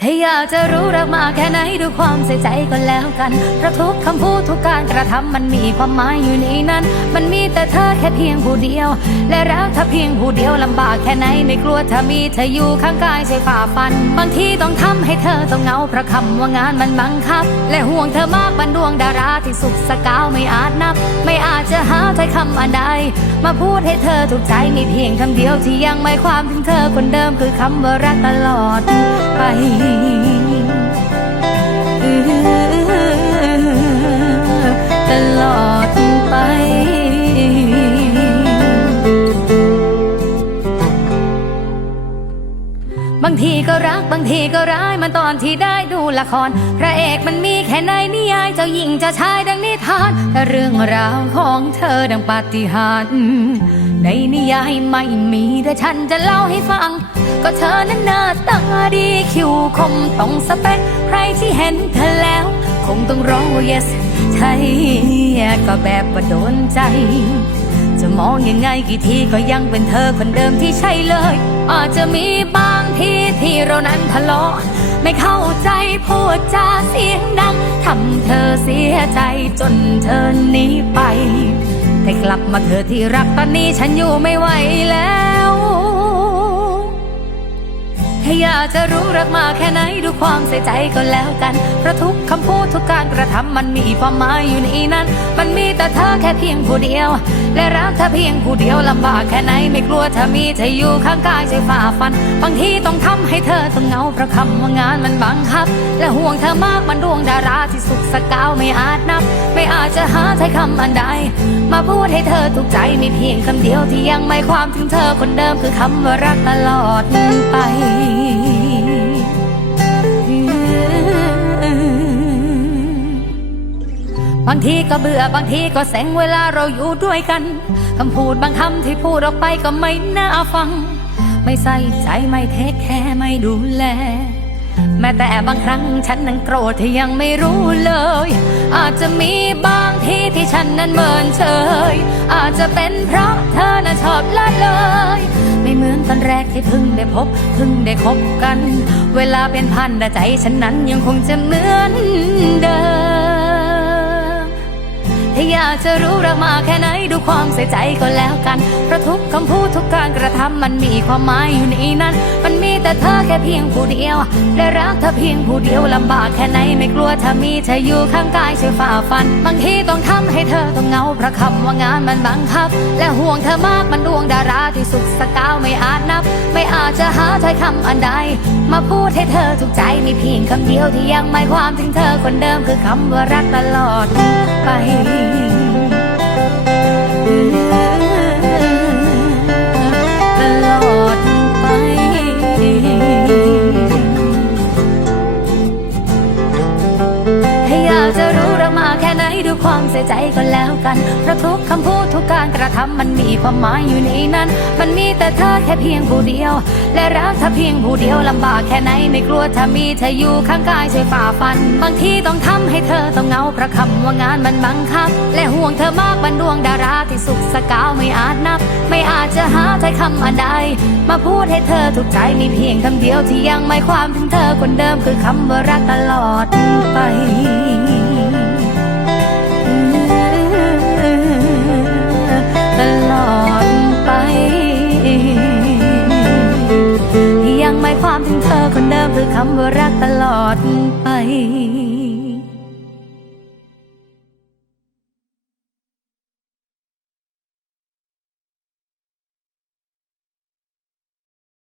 ถ้าอยากจะรู้รักมากแค่ไหนดูความใส่ใจก็แล้วกัน เพราะทุกคำพูดทุกการกระทำมันมีความหมายอยู่ในนั้น มันมีแต่เธอแค่เพียงผู้เดียว และรักเธอเพียงผู้เดียวลำบากแค่ไหนไม่กลัวถ้ามีเธออยู่ข้างกายช่วยฝ่าฟัน บางทีต้องทำให้เธอต้องเหงาเพราะคำว่างานมันบังคับ และห่วงเธอมากบันดวงดาราที่สุขสกาวไม่อาจนับ ไม่อาจจะหาถ้อยคำอันใดมาพูดให้เธอถูกใจมีเพียงคำเดียวที่ยังไม่ความถึงเธอคนเดิมคือคำว่ารักตลอดไปตลอด บางทีก็รักบางทีก็ร้ายมันตอนที่ได้ดูละคร พระเอกมันมีแค่ในนิยายเจ้าหญิงจ้าชายดังนิทานแต่เรื่องราวของเธอดังปาฏิหาริย์ในนิยายไม่มีแต่ฉันจะเล่าให้ฟัง ก็เธอนั้นหน้าตาดีคิวคมต้องสเปคใครที่เห็นเธอแล้ว คงต้องร้องว่า yes ใช่ก็แบบว่าโดนใจ จะมองยังไงกี่ทีก็ยังเป็นเธอคนเดิมที่ใช่เลย อาจจะมีบางทีที่เรานั้นทะเลาะ ไม่เข้าใจพูดจาเสียงดังทำเธอเสียใจจนเธอหนีไป แต่กลับมาเธอที่รักตอนนี้ฉันอยู่ไม่ไหวแล้ว ถ้าอยากจะรู้รักมากแค่ไหนดูความใส่ใจก็แล้วกัน เพราะทุกคำพูดทุกการกระทำมันมีความหมายอยู่ในนั้น มันมีแต่เธอแค่เพียงผู้เดียว และรักเธอเพียงผู้เดียวลำบากแค่ไหนไม่กลัวถ้ามีเธออยู่ข้างกายช่วยฝ่าฟัน บางทีต้องทำให้เธอต้องเหงาเพราะคำว่างานมันบังคับ และห่วงเธอมากมันดวงดาราที่สุขสกาวไม่อาจนับ ไม่อาจจะหาถ้คำอันใด มาพูดให้เธอถูกใจมีเพียงคำเดียวที่ยังไม่ความถึงเธอคนเดิมคือคำว่ารักตลอดไป บางทีก็เบื่อบางทีก็แสงเวลาเราอยู่ด้วยกัน คำพูดบางคำที่พูดออกไปก็ไม่น่าฟัง ไม่ใส่ใจไม่เทคแค่ไม่ดูแล แม้แต่บางครั้งฉันนั้นโกรธที่ยังไม่รู้เลย อาจจะมีบางทีที่ฉันนั้นเมินเฉย อาจจะเป็นเพราะเธอน่ะชอบละเลย ไม่เหมือนตอนแรกที่เพิ่งได้พบเพิ่งได้คบกัน เวลาเป็นพันแต่ใจฉันนั้นยังคงจะเหมือนเดิม ถ้าอยากจะรู้รักมากแค่ไหนดูความใส่ใจก็แล้วกันเพราะทุกคำพูดทุกการกระทำมันมีความหมายอยู่ในนั้น มันมีแต่เธอแค่เพียงผู้เดียวและรักเธอเพียงผู้เดียวลำบากแค่ไหนไม่กลัวถ้ามีเธออยู่ข้างกายช่วยฝ่าฟัน บางทีต้องทำให้เธอต้องเหงาเพราะคำว่างานมันบังคับ และห่วงเธอมากมันดวงดาราที่สุขสกาวไม่อาจนับ ไม่อาจจะหาถ้อยคำอันใด มาพูดให้เธอถูกใจมีเพียงคำเดียวที่ยังไม่ความถึงเธอคนเดิมคือคำว่ารักตลอดไป ดูความใจก็แล้วกัน เพราะทุกคำพูดทุกการกระทำมันมีความหมายอยู่ในนั้น มันมีแต่เธอแค่เพียงผู้เดียว และรักเธอเพียงผู้เดียวลำบากแค่ไหนไม่กลัวถ้ามีเธออยู่ข้างกายช่วยฝ่าฟัน บางทีต้องทำให้เธอต้องเหงาเพราะคำว่างานมันบังคับ และห่วงเธอมากบันดวงดาราที่สุขสกาวไม่อาจนับ ไม่อาจจะหาถ้อยคำอันใด มาพูดให้เธอถูกใจมีเพียงคำเดียวที่ยังไม่ความถึงเธอคนเดิมคือคำว่ารักตลอดไป ยังไม่ความถึงเธอคนเดิมคือคำว่ารักตลอดไป